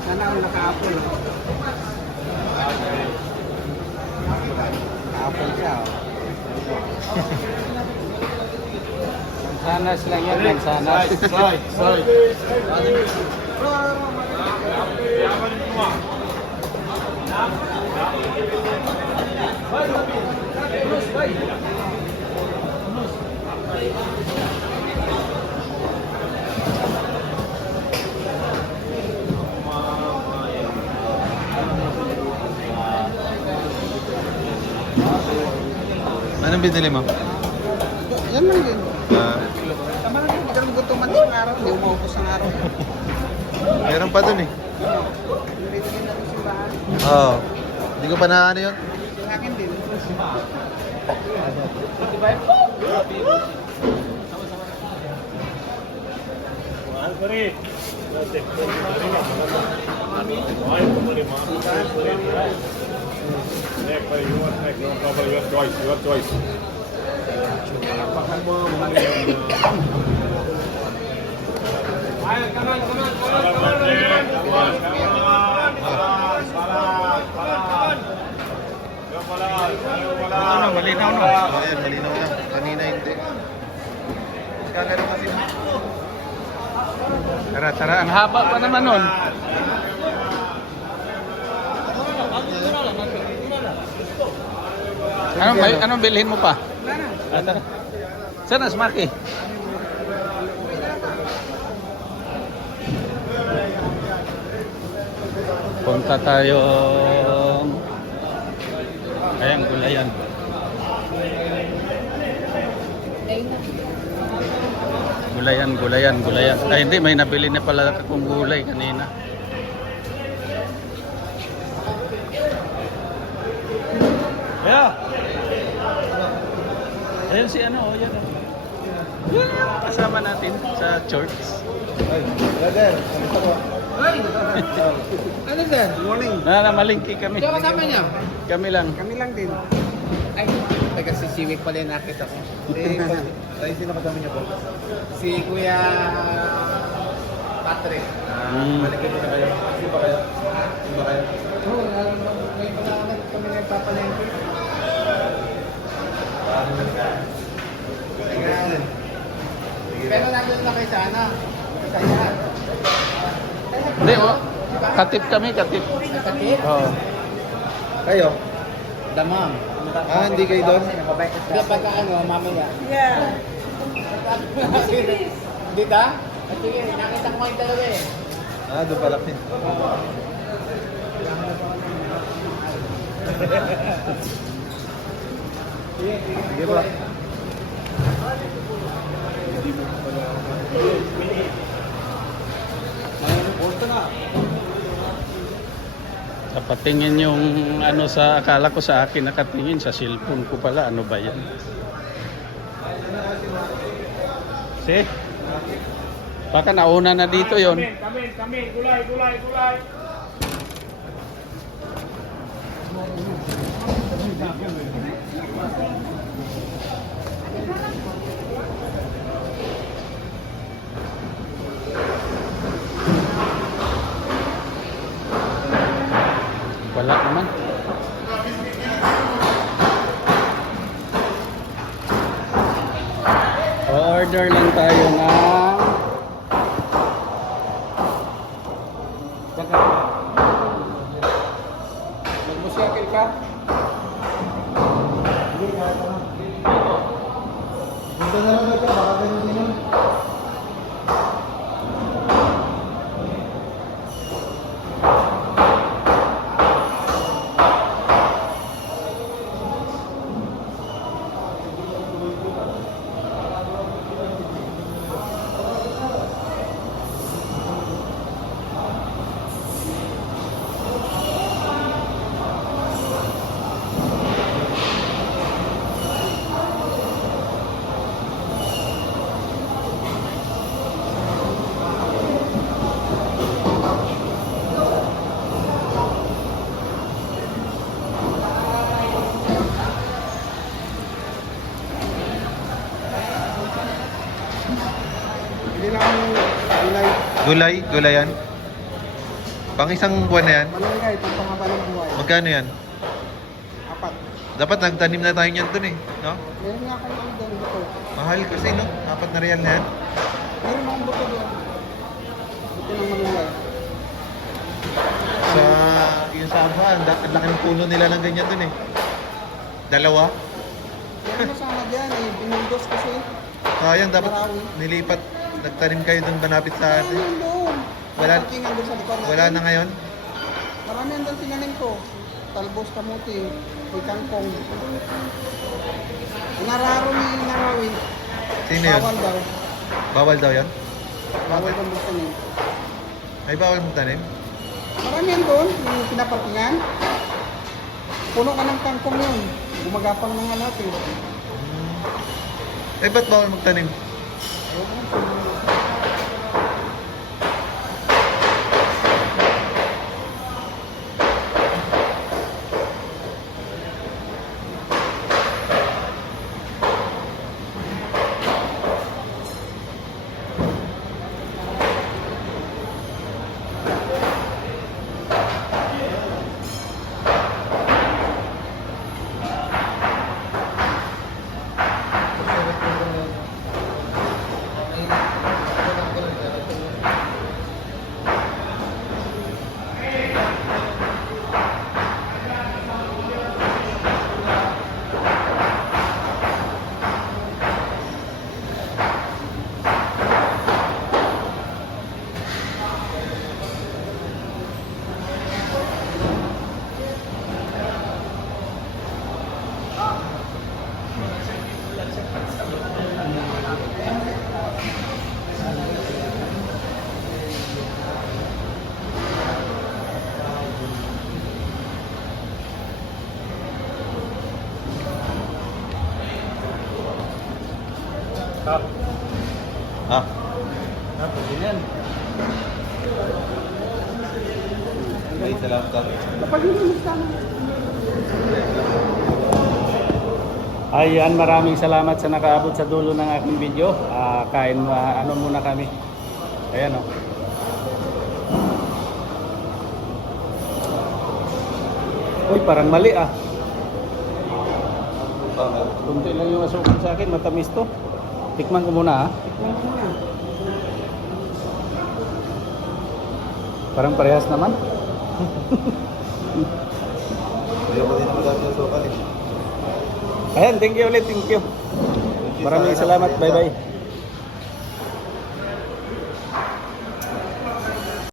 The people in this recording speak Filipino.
Sana ako naka-apple. Naka-apple siya. Mansanas lang yan, mansanas. Sorry. Anong binili mo? Yan man yun. Tama na yun, hindi gutuman ng araw. Hindi umaupos ang araw. Meron pa dun eh. Dito din natin simbahan. Oo. Hindi ko pa na ano yun. Sa akin din. Your choice. Ano, malinaw no? Ayan, malinaw na. Kanina hindi. Kagano kasi. Tara, ang haba pa naman nun. Anong bilhin mo pa? Tara. Sana Smarky. Punta tayo. Ayan, gulayan. Gulayan. Ay, hindi, may nabili na pala akong gulay kanina. Yeah. Ayan si ano, yan. Yan yung kasama natin sa church. Ay, brother. Ano ko? Ano sir? Good morning. Namalingki kami. Sino kasama niyo? Kami lang. Kami lang din. Ay, taga si Civic pala yung nakita ko. Ay, sino kasama niyo po? Si Kuya Patrick. Malingki na kayo. Sino ba kayo? Oo, ngayon pa lang kami nagpapalengke. Pero nandun na kayo sa ano? Sa yan. Hindi, oh. Katip kami, katip. Sakit? Oo. Kayo? Damang. Hindi kayo doon? Hindi, pagka ano, mamaya. Yeah. Dito? Sige, nakita ko yung dalawa eh. Doon pala pin. Sige ba? Napatingin yung ano sa akala ko sa akin nakatingin sa cellphone ko pala, ano ba yan? See? Baka nauna na dito yon. Kami, gulay. Wala naman. Order lang tayo ng magmusikil ka? Punta na lang ka, baka ganun din yun. Hindi lang ang gulay. Gulay? Gulayan? Pang isang buwan na yan? Malunggay, pangpangaba ng buhay. Magkano yan? 4. Dapat nagtanim na tayo niyan dun eh, no? Meron nga kayo ang doon buto. Mahal kasi, no? 4 na real na yan. Meron akong buto doon. Buto ng malunggay. Sa yung sa Aba, ang laki ng puno nila ng ganyan dun eh. 2. Meron na sana dyan eh. Binuldos kasi. Sayang, dapat Marawi. nilipat. Nagtanim kayo dun malapit sa Ayun atin. yun doon. Wala- Parkingan doon sa likod natin. Wala na ngayon? Marami ang doon tinanim ko. Talbos, kamuti, may kangkong. Nararo ni Narawi. Sino yun? Bawal daw. Bawal daw yun? Bawal daw magtanim. Ay, bawal magtanim? Marami yan doon, yung pinaparkingan. Puno ka ng kangkong yun. Gumagapang mga natin. Eh, ba't bawal magtanim? Ah, ay, salamat ka. Kapag hindi magsama. Ayan, maraming salamat sa nakaabot sa dulo ng aking video. Kain ano muna kami. Ayan o. Uy, parang mali ah. Kunti lang yung asukal sa akin, matamis to. Tikman ko muna ah. Tikman ko muna. Parang parehas naman. Hindi ko din naman dati yung sukal eh. Ayan, thank you ulit, thank you. Maraming salamat, bye bye.